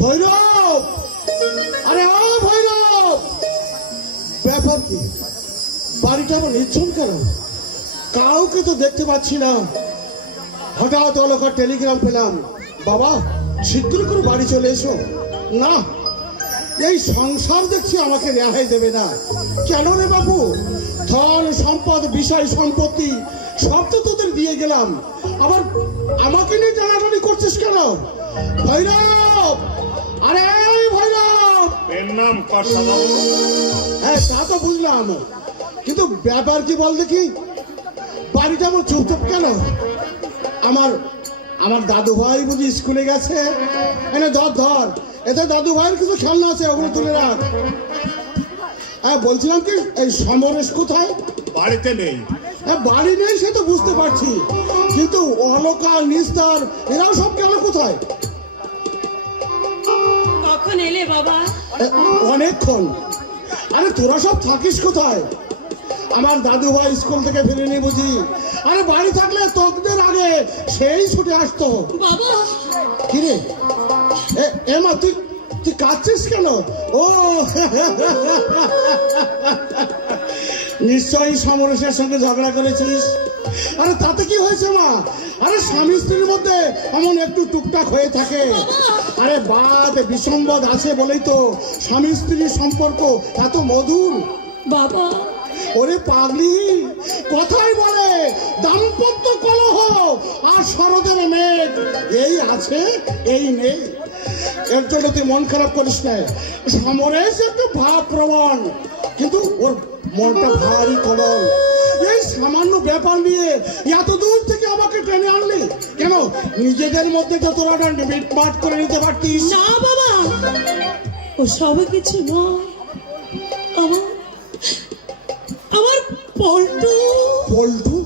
ভৈরব, আরে ও ভৈরব, ব্যাপার কি? বাড়িটা আমার নিচ্ছন কেন? কাউকে তো দেখতে পাচ্ছি না। হঠাৎ অলকার টেলিগ্রাম পেলাম, বাবা শীঘ্র করে বাড়ি চলে এসো। না, এই সংসার দেখছি আমাকে রেহাই দেবে না। কেন রে বাবু? ধন সম্পদ বিষয় সম্পত্তি সব তো তোদের দিয়ে গেলাম, আবার আমাকে নিয়ে টানাটানি করছিস কেন? ভৈরব, আরে এই ভৈরব। এর নাম কর্তা বাবু। হ্যাঁ তা তো বুঝলাম, কিন্তু ব্যাপার কি বল দেখি? বাড়িটা আমার চুপচাপ কেন? আমার আমার দাদু ভাই বুঝি স্কুলে গেছে? এনে ধর ধর, এতে দাদু ভাইয়ের কিছু খেলনা আছে, ওগুলো তুলে রাখ। হ্যাঁ বলছিলাম কি, এই সমরেশ কোথায়? বাড়িতে নেই। হ্যাঁ বাড়ি নেই সে তো বুঝতে পারছি, কিন্তু অলকা নিস্তার এরাও সব গেল কোথায়? কখন এলে বাবা? অনেকক্ষণ। আরে তোরা সব থাকিস কোথায়? আমার দাদু ভাই স্কুল থেকে ফিরেনি বুঝি? আরে বাড়ি থাকলে তোদের আগে সেই ছুটে আসতো। বাবা কিরে এ মা, তুই তুই কাঁদছিস কেন? ও নিশ্চয়ই সমরেশের সঙ্গে ঝগড়া করেছিস। আরে তাতে কি হয়েছে মা? আরে স্বামী স্ত্রীর মধ্যে এমন একটু টুকটাক হয়ে থাকে। আরে বাদ বিসম্বাদ আছে বলেই তো স্বামী স্ত্রীর সম্পর্ক এত মধুর। বাবা ওরে পাগলি, কথাই বলে দাম্পত্য কলহ আর শরতের মেঘ, এই আছে এই নেই। এর জন্য তুই মন খারাপ করিস না। সমরেশ একটু ভাব প্রবণ, কিন্তু ওর মনটা ভারী কোমল। এই সামান্য ব্যাপার নিয়ে এত দূর থেকে আমাকে টেনে আনলি কেন? নিজেদের মধ্যে তো তোরা মিটমাট করে নিতে পারতিস। না বাবা, ও সব কিছু নয়। আমার আমার পল্টু। পল্টু?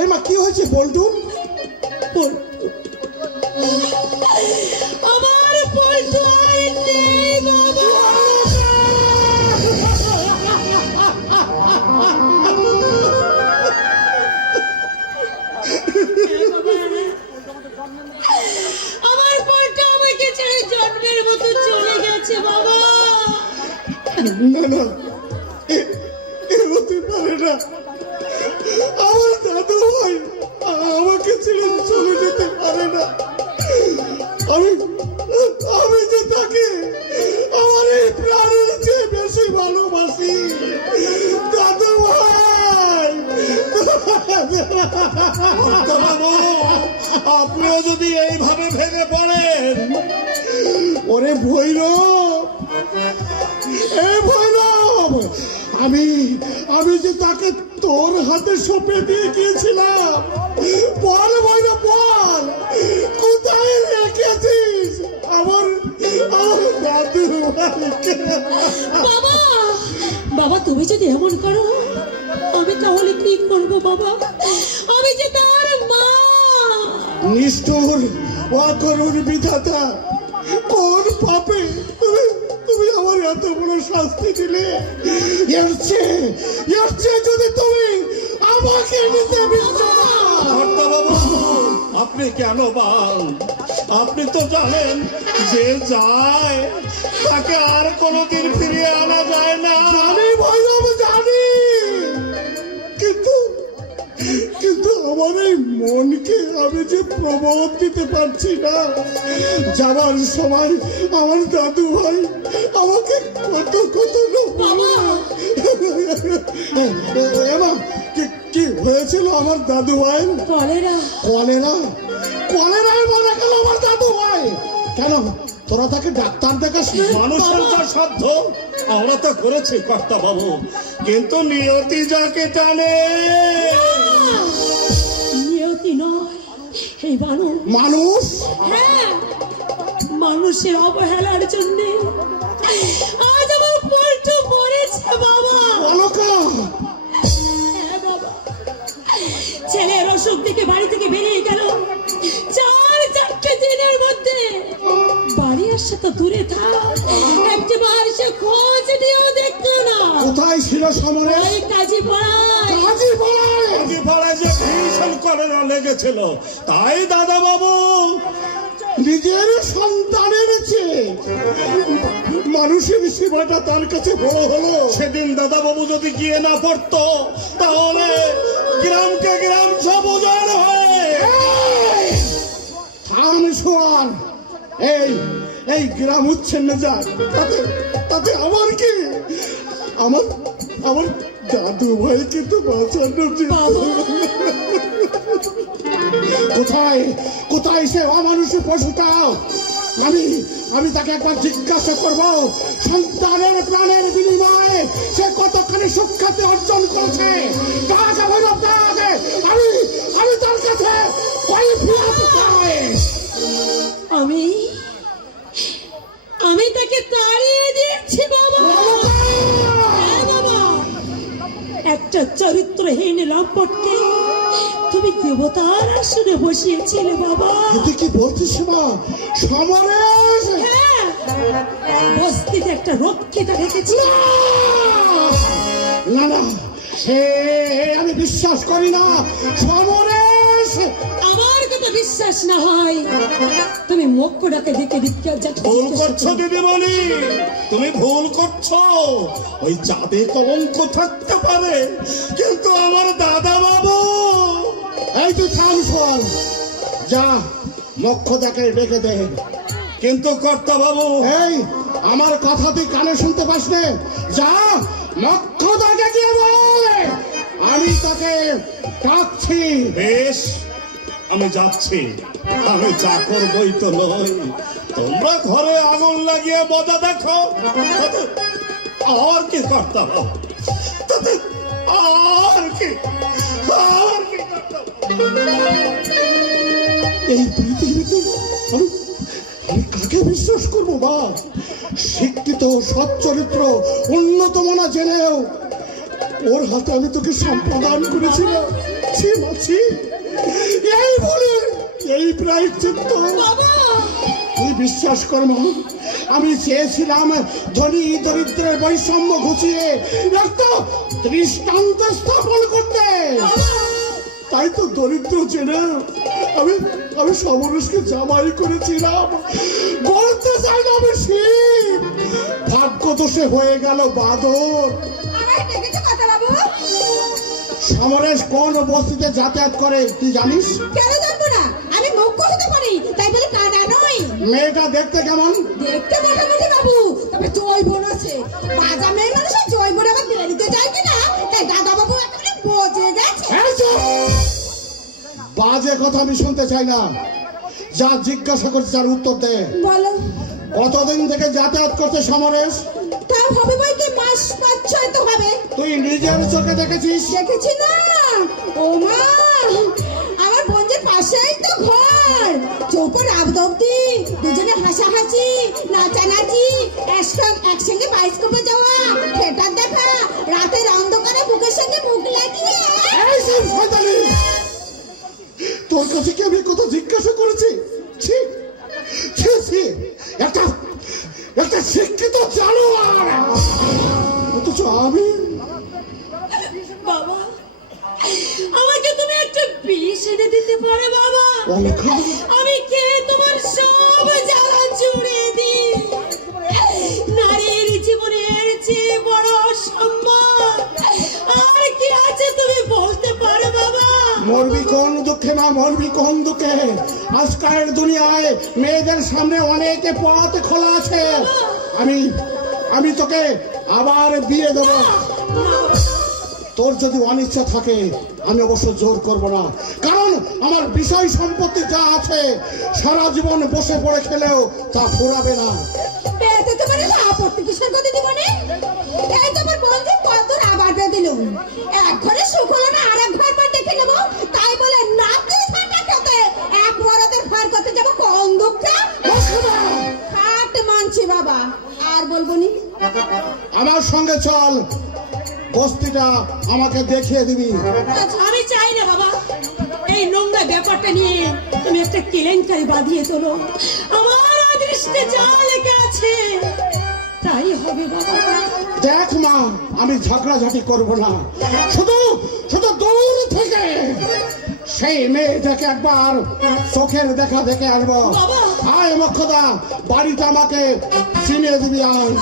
এই মা, কি হয়েছে পল্টু? পল্টু, আমার পল্টু আর নেই বাবা। আমার পল্টু আমাকে ছেড়ে জন্মের মতো চলে গেছে বাবা। না না, এ হতে পারে না। আমার দাদু ভাই আমাকে ছেড়ে চলে যেতে পারে না। আমি আমি যে তাকে আমার এই প্রাণের চেয়ে বেশি ভালোবাসি। দাদু ভাই, বাবু, আপনিও যদি এইভাবে ভেঙে পড়েন। ওরে ভৈরব, এই ভৈরব, আমি আমি যে তাকে তোর হাতে সঁপে দিয়ে গিয়েছিলাম, বল ভৈরব বল, কোথায় রেখেছিস আমার আমার দাদু ভাইকে? বাবা বাবা, তুমি যদি এমন করো আমি তাহলে কি করব বাবা? আমি যে তার মা। নিষ্ঠুর অকরুণ বিধাতা, কোন পাপে তুমি তুমি আমার এত বড় শাস্তি দিলে? এর চেয়ে যদি তুমি আমাকে নিতে কর্তা বাবু, আপনি কেন বাল? আপনি তো জানেন যে যায় তাকে আর কোনোদিন ফিরিয়ে আনা যায় না। জানি ভৈরব জানি, কিন্তু কিন্তু আমার এই মনকে আমি যে প্রবোধ দিতে পারছি না। যাওয়ার সময় আমার দাদু ভাই আমাকে কত কত কি হয়েছিল আমার দাদু ভাই? কলেরা। কলেরা? কলেরায় মারা গেল আমার দাদু ভাই। কেন তোরা তাকে ডাক্তার দেখাস? মানুষের যা সাধ্য আমরা তো করেছি কর্তা বাবু, কিন্তু নিয়তি যাকে টানে। নিয়তি নয়, এই মানুষ। হ্যাঁ, মানুষের অবহেলার জন্য আজ আমার পল্টু মরেছে বাবা। অলকা, হ্যাঁ বাবা, ছেলের অসুখ থেকে বাড়ি থেকে বেরিয়ে গেল, 4-4টে দিনের মধ্যে বাড়ি আসছে তো দূরে থাক, একবার সে খোঁজ নিয়েও দেখতো না। কোথায় ছিল সমরেশ? ওই কাজী পাড়ায়। কাজী পাড়ায়? কাজী পাড়ায় যে ভীষণ কলেরা লেগেছিল, তাই দাদা বাবু নিজের সন্তানের চেয়ে মানুষের সেবাটা তার কাছে বড় হলো। সেদিন দাদা বাবু যদি গিয়ে না পড়তো তাহলে গ্রামকে গ্রাম সব উজাড় হয়ে এই! থাম সোয়ান, এই এই গ্রাম উচ্ছেন্ন যাক, তাতে তাতে আমার কি? আমার আমার দাদু ভাই কিন্তু বাঁচানোর জন্য কোথায় কোথায় সে অমানুষী পশুটা? আমি আমি তাকে একবার জিজ্ঞাসা করব, সন্তানের প্রাণের বিনিময়ে সে কতখানি সুখ্যাতি অর্জন করেছে। তাকে ভৈরব তাকে আমি আমি তার কাছে কৈফিয়ত চাই। আমি আমি তাকে তাড়িয়ে দিয়েছি বাবা। হ্যাঁ বাবা, একটা চরিত্রহীন লম্পটকে তুমি দেবতার আসনে বসিয়েছিলে বাবা। তুই কি বলছিস মা? সমরেশ হ্যাঁ, বস্তিতে একটা রক্ষিতা রেখেছি। না না, সে আমি বিশ্বাস করি না। সমরেশ, আমার কথা বিশ্বাস না হয় তুমি মক্কটাকে দেখে ভুল করছো দিদিমণি, তুমি ভুল করছো। ওই চাঁদে কলঙ্ক থাকতে পারে, কিন্তু আমার দাদা বাবু। এই তুই থাম শোন, যা মক্ষদাকে ডেকে দে। কিন্তু কর্তা বাবু, এই আমার কথা তুই কানে শুনতে পাস নে? যা মক্ষদাকে গিয়ে বল আমি তাকে ডাকছি। বেশ, আমি যাচ্ছি। আমি চাকর বই তো নই। তোমরা ঘরে আগুন লাগিয়ে মজা দেখো, আর কি কর্তা বাবু? তাতে আর কি করতে হবে? এই পৃথিবীতে আমি আমি কাকে বিশ্বাস করবো বা? শিক্ষিত, সৎ চরিত্র, উন্নত মনা জেনেও ওর হাতে আমি তোকে সম্পাদন করেছিলাম। ছি মাছি, এই বলে এই প্রায় চিত্ত। বাবা তুই বিশ্বাস কর মা, আমি চেয়েছিলাম ধনী দরিদ্রের বৈষম্য ঘুচিয়ে একটা দৃষ্টান্ত স্থাপন করতে। তাই তো দরিদ্র জেনে আমি আমি সমরেশকে জামাই করেছিলাম। বলতে চাই না আমি শিব, ভাগ্য দোষে হয়ে গেল বাদর। সমরেশ কোন বস্তিতে যাতায়াত করে তুই জানিস? কেন জানবো না? আমি মুখ্য হতে পারি, তাই বলে কানা নই। মেয়েটা দেখতে কেমন? দেখতে মোটামুটি বাবু, তবে জৈবন আছে। বাজা মেয়ে মানুষের জৈবন আবার বেরিতে যায় কিনা, তাই দাদা বাবু একেবারে বোঝে গেছে। এই চুপ! বাজে কথা আমি শুনতে চাই না। যা জিজ্ঞাসা করছে তার উত্তর দে। বলো, কতদিন থেকে যাতায়াত করছে সমরেশ? তাও হবে বইকে মাস 5-6 তো হবে। তুই নিজের চোখে দেখেছিস? দেখেছি না। ও মা, আমার বোনদের পাশেই তো ঘর। চৌকোর আবদব্দি, দুজনে হাসাহাসি, নাচানাচি, একসঙ্গে বাইস্কোপে যাওয়া, থিয়েটার দেখা, রাতের অন্ধকারে বুকের সঙ্গে বুক লাগিয়ে। এই সব শয়তানি! তোর কাছে কি আমি কথা জিজ্ঞাসা করেছি? ছি ছি ছি! একটা একটা শিক্ষিত জানোয়ার, অথচ আমি বাবা, আমাকে তুমি একটা বিষ এনে দিতে পারে বাবা? অনেকা আমি কে তোমার সব জ্বালা জুড়ে দিই। নারীর জীবনের চেয়ে বড় সম্মান আর কি আছে তুমি বলতে পারো বাবা? মরবি কোন দুঃখে মা, মরবি কোন দুঃখে? আজকালের দুনিয়ায় মেয়েদের সামনে অনেকে পথ খোলা আছে। আমি আমি তোকে আবার বিয়ে দেবো। তোর যদি অনিচ্ছা থাকে আমি অবশ্য জোর করব না, কারণ আমার বিষয় সম্পত্তি যা আছে সারা জীবন বসে পড়ে খেলেও তা ফুরাবে না। পেতে তো মানে আপত্তি কিসের কথা দিব না? এই তো আমার বোন যে কত আবার বেঁধে দিলুম। এক ঘরে সুখ হলো না, আর এক ঘর পর দেখে নেবো, তাই বলে নাতি ফাটা খেতে এক বড়দের ঘর করতে যাবো কোন দুঃখটা? হাট মানছি বাবা, আর বলবো নি। আমার সঙ্গে চল, বস্তিটা আমাকে দেখিয়ে দিবি। আমি চাই না বাবা, এই নোংরা ব্যাপারটা নিয়ে তুমি একটা কেলেঙ্কারি বাঁধিয়ে তোলো। আমার অদৃষ্টে যা লেগে আছে তাই হবে বাবা। দেখ মা, আমি ঝগড়াঝাটি করব না, শুধু শুধু দূর থেকে সেই মেয়েটাকে একবার চোখের দেখা দেখে আসবো। বাবা! আয় মোক্ষদা, বাড়িতে আমাকে চিনিয়ে দিবি আয়।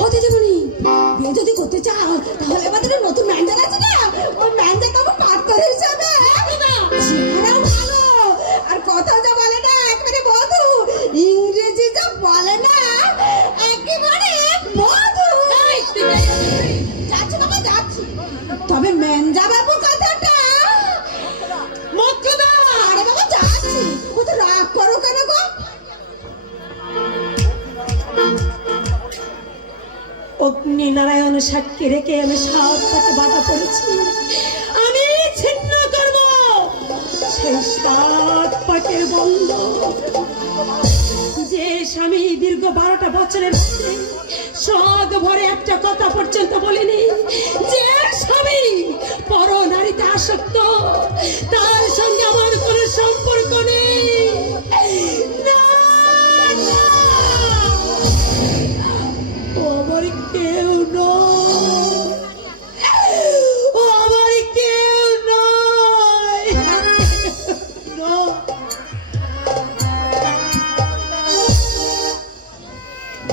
হতে দেবনি বিয়ে যদি করতে চাও তাহলে আমাদের ওই নতুন ম্যানেজার আছে না, ওই ম্যানেজার তোমার পার্টনার হিসাবে চেহারাও ভালো আর কথা যা বলে না একেবারে বধু, ইংরেজি যা বলে না একেবারে বধু। যাচ্ছি বাবা যাচ্ছি, তবে ম্যানেজার বাবু কথাটা মোক্ষদা! আরে বাবা যাচ্ছি, ও তো রাগ করো কেন গো? অগ্নি নারায়ণ সাক্ষী রেখে আমি সাত পাকে বাধা পড়েছি, আমি ছিন্ন করব সেই সাত পাকের বন্ধ। যে স্বামী দীর্ঘ 12টা বছরের মধ্যে শখ ভরে একটা কথা পর্যন্ত বলেনি, যে স্বামী পর নারীতে আসক্ত, তার সঙ্গে আমার কোনো সম্পর্ক নেই। না, না, ও আমার কেউ